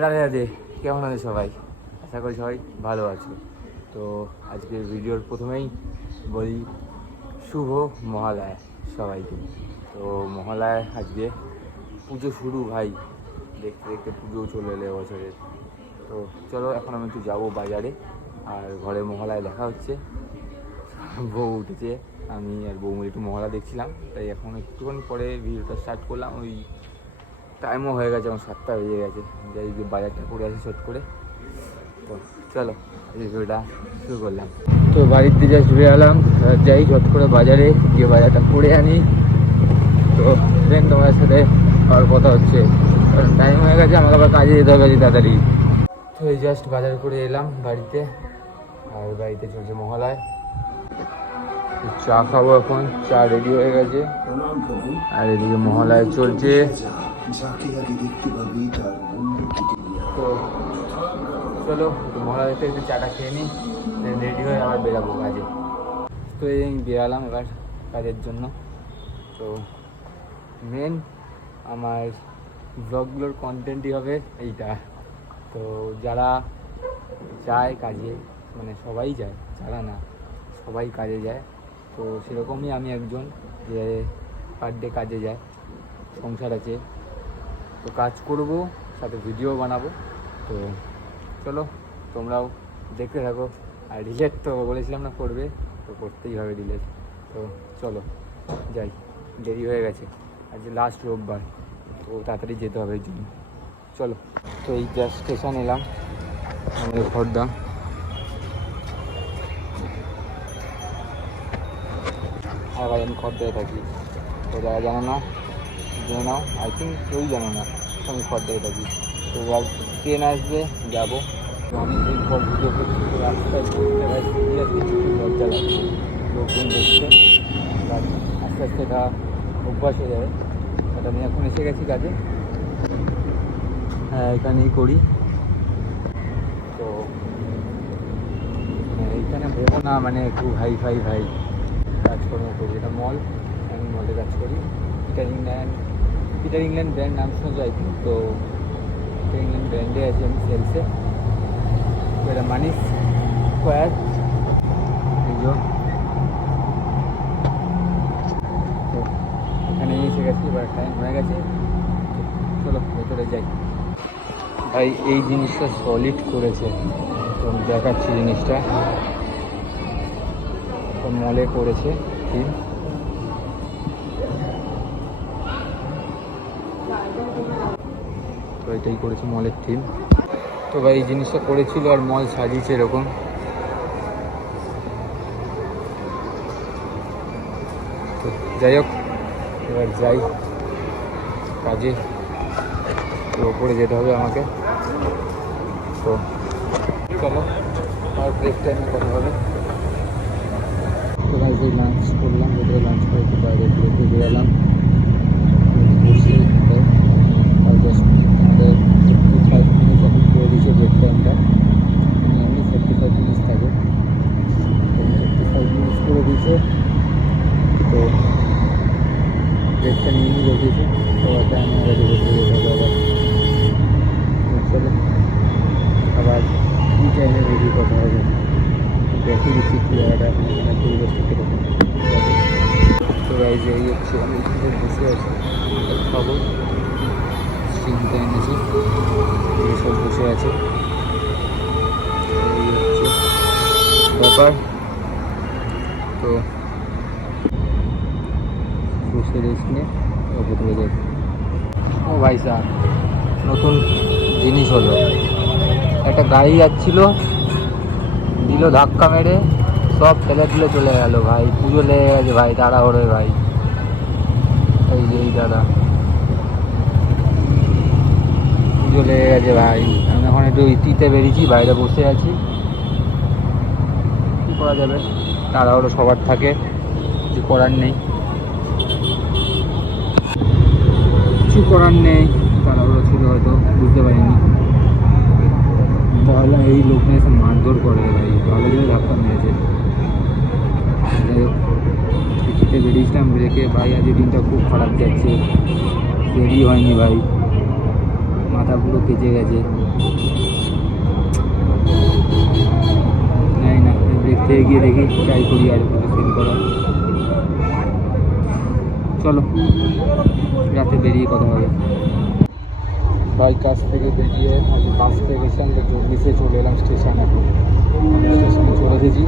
রাধে রাধে, কেমন আছে সবাই? আশা করি সবাই ভালো আছে। তো আজকের ভিডিওর প্রথমেই বলি শুভ মহালয়া সবাইকে। তো মহালয়া আজকে পুজো শুরু ভাই, দেখতে দেখতে পুজোও চলে এলো বছরের। তো চলো এখন আমি একটু যাবো বাজারে, আর ঘরে মহালয়া দেখা হচ্ছে। বউ উঠেছে, আমি আর বউ মিলে একটু মহালয়া দেখছিলাম, তাই এখন একটুক্ষণ পরে ভিডিওটা স্টার্ট করলাম। ওই টাইমও হয়ে গেছে, আমার 7টা বেজে গেছে, যাই যে বাজারটা করে আসি শট করে। তো চলো ভিডিওটা শুরু করলাম। তো বাড়িতে জাস্ট বেরোলাম, যাই শট করে বাজারে গিয়ে বাজারটা করে আনি। তো দেন তোমার সাথে আর কথা হচ্ছে, কারণ টাইম হয়ে গেছে, আমাকে আবার কাজে যেতে হবে তাড়াতাড়ি। তো এই জাস্ট বাজার করে এলাম বাড়িতে, আর বাড়িতে চলছে মহালয়। চা খাবো এখন, চা রেডি হয়ে গেছে, আর এদিকে মহালয় চলছে। তো চলো মহালয় দেখতে একটু চাটা খেয়ে নিই, দেন রেডি হয়ে আবার বেরাবো কাজে। তো এই আমি বেরালাম এবার কাজের জন্য। তো মেন আমার ব্লগগুলোর কন্টেন্টই হবে এইটা। তো যারা যায় কাজে, মানে সবাই যায়, যারা না সবাই কাজে যায়, তো সেরকমই আমি একজন যে পার ডে কাজে যায়, সংসার আছে, তো কাজ করব, সাথে ভিডিও বানাবো। তো চলো তোমরাও দেখতে থাকো। আর রিলেট তো বলেছিলাম না করবে, তো করতেই হবে রিলেট। তো চলো যাই, দেরি হয়ে গেছে, আজ লাস্ট রোববার, তো তাড়াতাড়ি যেতে হবে এর জন্য। চলো। তো এই জাস্ট স্টেশন এলাম, আমাদের খড়দা। হ্যাঁ ভাই, আমি খড়দায় থাকি, তো যারা জানো না জেনে নাও, আই থিঙ্ক কেউই জানো না, আমি খড়দায় থাকি। তো এবার ট্রেন আসবে, যাবো। তো অনেকদিন পর ভিডিও করছি, তো রাস্তায় ঘুরতে ভাই সিরিয়াসলি কিছু লজ্জা লাগছে লোকজন দেখতে, বাট আস্তে আস্তে এটা অভ্যাস হয়ে যাবে। বাট আমি এখন এসে গেছি কাজে, হ্যাঁ এখানেই করি। তো এইখানে ভেবো না মানে খুব হাই ফাই ভাই কাজকর্ম করি, এটা মল, আমি মলে কাজ করি। পিটার ইংল্যান্ড ব্র্যান্ড নাম শুনে যাই, তো পিটার ইংল্যান্ড ব্র্যান্ডে আছি আমি সেলসে। তো এটা মানিস স্কোয়ার, এই যে। তো এখানে এসে গেছি, এবার টাইম হয়ে গেছে, চলো ভেতরে যাই। ভাই এই জিনিসটা সলিড করেছে, তো দেখাচ্ছি জিনিসটা, তো মলে করেছে থিম। তো এটাই করেছে মলের থিম। তো ভাই এই জিনিসটা করেছিল আর মল সাজিয়েছে এরকম। তো যাই হোক, এবার যাই কাজে, তো ওপরে যেতে হবে আমাকে। তো চলো আর ব্রেক টাইমে কথা হবে। তো ভাই যে লাঞ্চ করলাম, ভেতরে লাঞ্চ করে একটু বাইরে ব্রেকে বেরোলাম, বসে আর 10 মিনিট আমাদের 55 মিনিট এখন করে দিয়েছে ব্রেক টাইমটা, এমনি 35 মিনিট থাকে, 35 মিনিট করে দিয়েছে। তো ব্রেকটা নিয়ে রেখেছে, তো টাইম হয়ে গেছে, ভেতরে যেতে হবে আবার। চলো আবার কী টাইমে রেডি কথা হবে, দেখি দিচ্ছি কী জায়গাটা এখন এখানে পরিবেশটা কীরকম। তো গাইজ এই হচ্ছে, আমি এখানে বসে আছি, খাবো সিমটা এনেছি, সব বসে আছে, এই হচ্ছে ব্যাপার। তো বসে রেস্ট নিয়ে ভেতরে যাই। ও ভাই সাহেব, নতুন জিনিস হলো, একটা গাড়ি যাচ্ছিল, দিল ধাক্কা মেরে, সব ফেলে দিলে চলে গেল ভাই। পুজো লেগে গেছে ভাই, তাড়াহুড়ো ভাই। এই যে এই দাদা, পুজো লেগে গেছে ভাই। আমি এখন একটু ইতিতে বেরিয়েছি, বাইরে বসে আছি, কী করা যাবে, তাড়াহুড়ো সবার থাকে, কিছু করার নেই, কিছু করার নেই। তাড়াহুড়ো ছিল হয়তো, বুঝতে পারিনি। তাহলে এই লোক নিয়ে এসে মারধর করে ভাই, ভালো করে ধাক্কা মেরেছে। যাই হোক, টিকিটে বেরিয়েছিলাম ব্রেকে ভাই, আজ দিনটা খুব খারাপ যাচ্ছে, দেরি হয়নি ভাই, মাথা পুরো কেচে গেছে। নাই না, ব্রেক থেকে গিয়ে দেখি ট্রাই করি আর একটু সেল করার। চলো রাতে বেরিয়ে কথা হবে। ভাই কাছ থেকে বেরিয়ে বাস থেকে গেছিলাম, তো জলদিসে চলে এলাম স্টেশন। এখন স্টেশনে চলে এসেছি,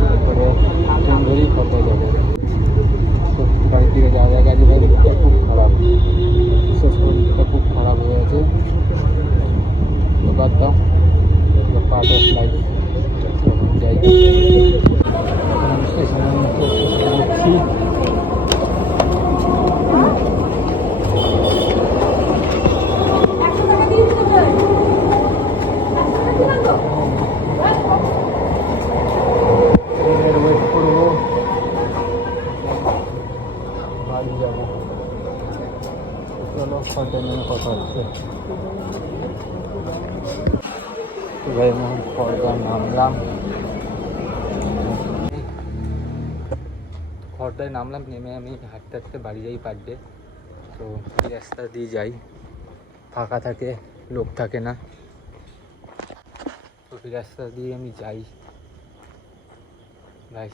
তারপরে ট্রেন ধরেই খড়দায় যাবো। তো বাড়ির দিকে যাওয়া যায়। আজ ভাই মুখটা খুব খারাপ, বিশেষ করে মুখটা খুব খারাপ হয়ে গেছে। তো বাদ দাও, পার্ট অফ লাইফ। যাই স্টেশনের মধ্যে যাচ্ছি। ওয়েট করবো, বাড়ি যাবো। চলো ফটো নিয়ে কথা হচ্ছে। ভাই আমি খড়দায় নামলাম, খড়দায় নামলাম, নেমে আমি হাঁটতে হাঁটতে বাড়ি যাই পার ডে। তো এই রাস্তা দিয়ে যাই, ফাঁকা থাকে, লোক থাকে না, তো এই রাস্তা দিয়ে আমি যাই। ভাই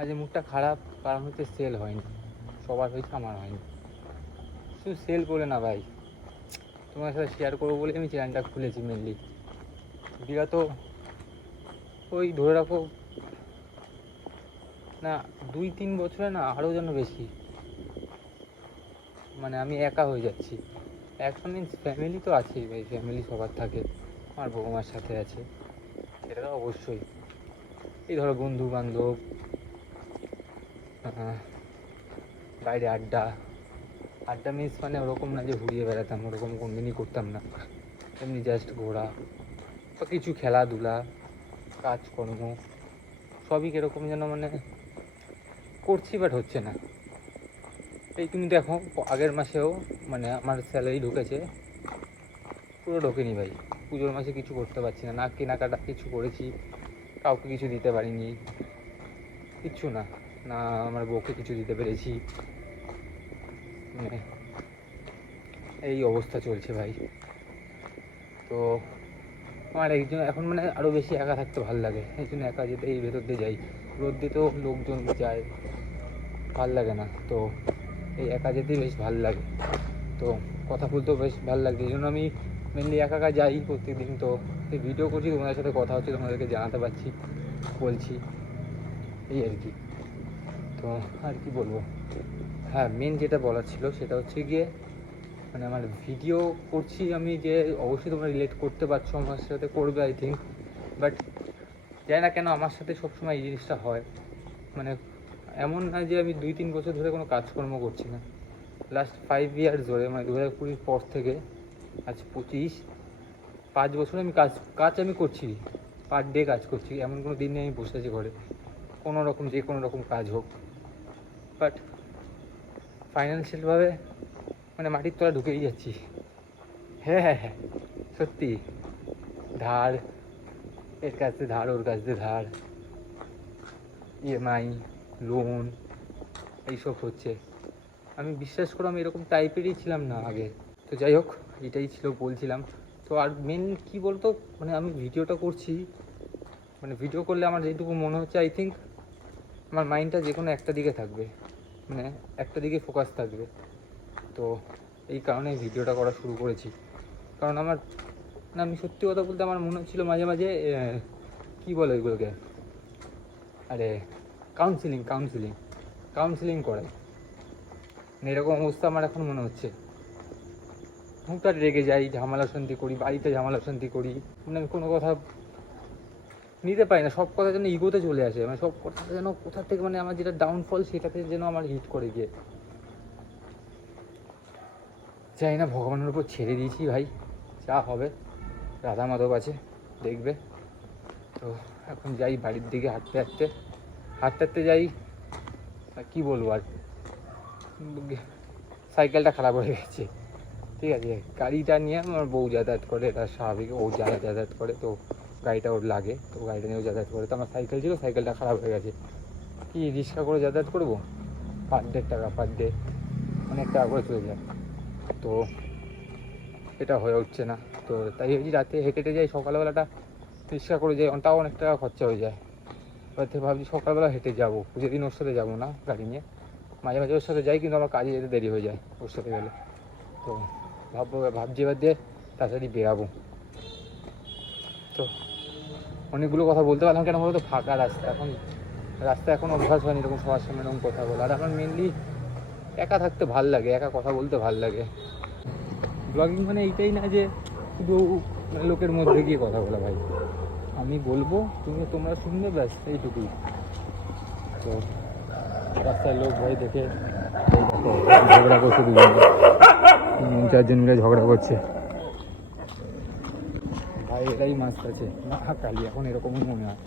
আজ মুডটা খারাপ, কারণ হচ্ছে সেল হয়নি। সবার হয়েছে, আমার হয়নি। শুধু সেল করে না ভাই, তোমার সাথে শেয়ার করবো বলে আমি চ্যানেলটা খুলেছি মেনলি। বিগত ওই ধরে রাখো না 2-3 বছরে না, আরও যেন বেশি, মানে আমি একা হয়ে যাচ্ছি। একা মিনস ফ্যামিলি তো আছেই ভাই, ফ্যামিলি সবার থাকে, আমার বৌমার সাথে আছে, এটা তো অবশ্যই। এই ধরো বন্ধু বান্ধব, বাইরে আড্ডা। আড্ডা মিনস মানে ওরকম না যে ঘুরিয়ে বেড়াতাম, ওরকম কোনদিনই করতাম না। এমনি জাস্ট ঘোরা বা কিছু খেলাধুলা, কাজকর্ম সবই কীরকম যেন মানে করছি, বাট হচ্ছে না। এই তুমি দেখো আগের মাসেও মানে আমার স্যালারি ঢুকেছে, পুরো ঢোকেনি ভাই। পুজোর মাসে কিছু করতে পারছি না, না কেনাকাটা কিছু করেছি, কাউকে কিছু দিতে পারিনি, কিচ্ছু না, না আমার বউকে কিছু দিতে পেরেছি। মানে এই অবস্থা চলছে ভাই। তো আমার একজন এখন মানে আরও বেশি একা থাকতে ভালো লাগে, এই জন্য একা যেতে এই ভেতর দিয়ে যাই। রোদ দিতেও লোকজন যায়, ভাল লাগে না, তো এই একা যেতেই বেশ ভালো লাগে। তো কথা বলতেও বেশ ভালো লাগছে, এই জন্য আমি মেনলি একা একা যাই প্রত্যেকদিন। তো এই ভিডিও করছি, তোমাদের সাথে কথা হচ্ছে, তোমাদেরকে জানাতে পারছি, বলছি, এই আর কি। তো আর কি বলবো, হ্যাঁ মেন যেটা বলার ছিল সেটা হচ্ছে গিয়ে মানে আমার ভিডিও করছি আমি, যে অবশ্যই তোমরা রিলেট করতে পারছো আমার সাথে, করবে আই থিঙ্ক। বাট জানি না কেন আমার সাথে সবসময় এই জিনিসটা হয়। মানে এমন না যে আমি 2-3 বছর ধরে কোনো কাজকর্ম করছি না, লাস্ট 5 ইয়ার্স ধরে, মানে 2020 পর থেকে আজ 25, 5 বছর আমি কাজ আমি করছি, পার ডে কাজ করছি। এমন কোনো দিন নেই আমি বসে আছি ঘরে, কোনো রকম যে কোনো রকম কাজ হোক। বাট ফাইন্যান্সিয়ালভাবে মানে মাটির তলা ঢুকেই যাচ্ছি। হ্যাঁ হ্যাঁ হ্যাঁ সত্যি, ধার, এর কাছ থেকে ধার, ওর কাছ থেকে ধার, ইএমআই, লোন, এইসব হচ্ছে। আমি বিশ্বাস করো আমি এরকম টাইপেরই ছিলাম না আগে। তো যাই হোক, এটাই ছিল বলছিলাম। তো আর মেন কী বলতো, মানে আমি ভিডিওটা করছি, মানে ভিডিও করলে আমার যেটুকু মনে হচ্ছে আই থিঙ্ক আমার মাইন্ডটা যে কোনো একটা দিকে থাকবে, মানে একটা দিকে ফোকাস থাকবে। তো এই কারণে ভিডিওটা করা শুরু করেছি। কারণ আমার না, আমি সত্যি কথা বলতে আমার মনে হচ্ছিলো মাঝে মাঝে কী বলে ওইগুলোকে, আরে কাউন্সিলিং করাই, মানে এরকম অবস্থা আমার এখন মনে হচ্ছে। হুঁটার রেগে যাই, ঝামেলা শান্তি করি, বাড়িতে ঝামেলা শান্তি করি, মানে আমি কোনো কথা নিতে পারি না, সব কথা যেন ইগোতে চলে আসে, মানে সব কথা যেন কোথা থেকে মানে আমার যেটা ডাউনফল সেটাতে যেন আমার হিট করে গিয়ে। চাই না, ভগবানের উপর ছেড়ে দিয়েছি ভাই, যা হবে, রাধা মাধব আছে, দেখবে। তো এখন যাই বাড়ির দিকে হাঁটতে হাঁটতে যাই। কী বলবো আর, সাইকেলটা খারাপ হয়ে গেছে, ঠিক আছে। গাড়িটা নিয়ে আমার বউ যাতায়াত করে, এটা স্বাভাবিক, ও যাতায়াত করে, তো গাড়িটা ওর লাগে, তো গাড়িটা নিয়েও যাতায়াত করে। তো আমার সাইকেল ছিল, সাইকেলটা খারাপ হয়ে গেছে, কি রিক্সা করে যাতায়াত করবো, পার ডে টাকা, পার ডে অনেক টাকা করে চলে যায়। তো এটা হয়ে উঠছে না। তো তাই যদি রাতে হেঁটে হেঁটে যাই, সকালবেলাটা রিক্সা করে যাই, তাও অনেক টাকা খরচা হয়ে যায়। এবার থেকে ভাবছি সকালবেলা হেঁটে যাবো, পুজোর দিন ওর সাথে যাবো না গাড়ি নিয়ে, মাঝে মাঝে ওর সাথে যাই, কিন্তু আমার কাজে যেতে দেরি হয়ে যায় ওর সাথে গেলে। তো ভাবছি এবার দিয়ে তাড়াতাড়ি বেরাবো। তো অনেকগুলো কথা বলতে পারলাম, কেন বলতো ফাঁকা রাস্তা এখন অভ্যাস হয়নি এরকম সবার সামনে এরকম কথা বলা। আর আমার মেনলি একা থাকতে ভাল লাগে, একা কথা বলতে ভাল লাগে। ব্লগিং মানে এইটাই না যে শুধু লোকের মধ্যে গিয়ে কথা বলা, ভাই আমি বলবো তোমরা শুনবে, ব্যাস এইটুকুই। তো রাস্তায় লোক ভাই দেখে ঝগড়া করছে, দুজন 3-4 মিলে ঝগড়া করছে। ভাই এটাই মাস্ত আছে না কালি, এখন এরকমই মনে হয়।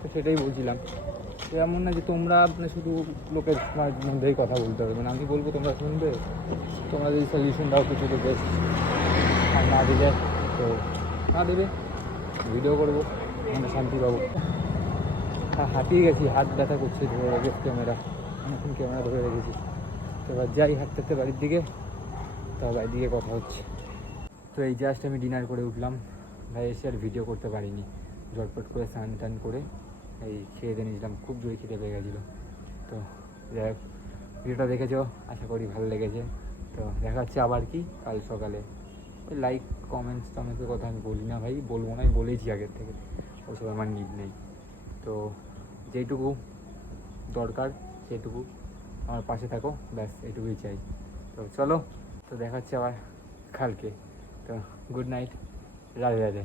তো সেটাই বলছিলাম, এমন না যে তোমরা মানে শুধু লোকের মধ্যেই কথা বলতে হবে, মানে আমি বলবো তোমরা শুনবে, তোমরা যদি সলিউশন দাও কিছু তো বেস্ট, আর না দিলে তো না দেবে, ভিডিও করবো, মানে শান্তি পাবো। হাঁটিয়ে গেছি, হাত ব্যথা করছে, ধরে রেখেছি ক্যামেরা, অনেকক্ষণ ক্যামেরা ধরে রেখেছি। তো এবার যাই হাঁটতে হাঁটতে বাড়ির দিকে, তো বাড়ির দিকে কথা হচ্ছে। তো এই জাস্ট আমি ডিনার করে উঠলাম ভাই, এসে আর ভিডিও করতে পারিনি, ঝটপট করে স্নান টান করে এই খেয়ে দিয়ে নিয়েছিলাম, খুব জোরে খিদে পেয়ে গেছিলো। তো যাই হোক, ভিডিওটা দেখেছো, আশা করি ভালো লেগেছে। তো দেখা হচ্ছে আবার কি কাল সকালে। ওই লাইক কমেন্টস টমেন্টের কথা আমি বলি না ভাই, বলবো না, আমি বলেইছি আগের থেকে, ওসব আমার নিড নেই। তো যেইটুকু দরকার সেটুকু আমার পাশে থাকো, ব্যাস এইটুকুই চাই। তো চলো, তো দেখা হচ্ছে আবার কালকে। তো গুড নাইট, রাধে রাধে।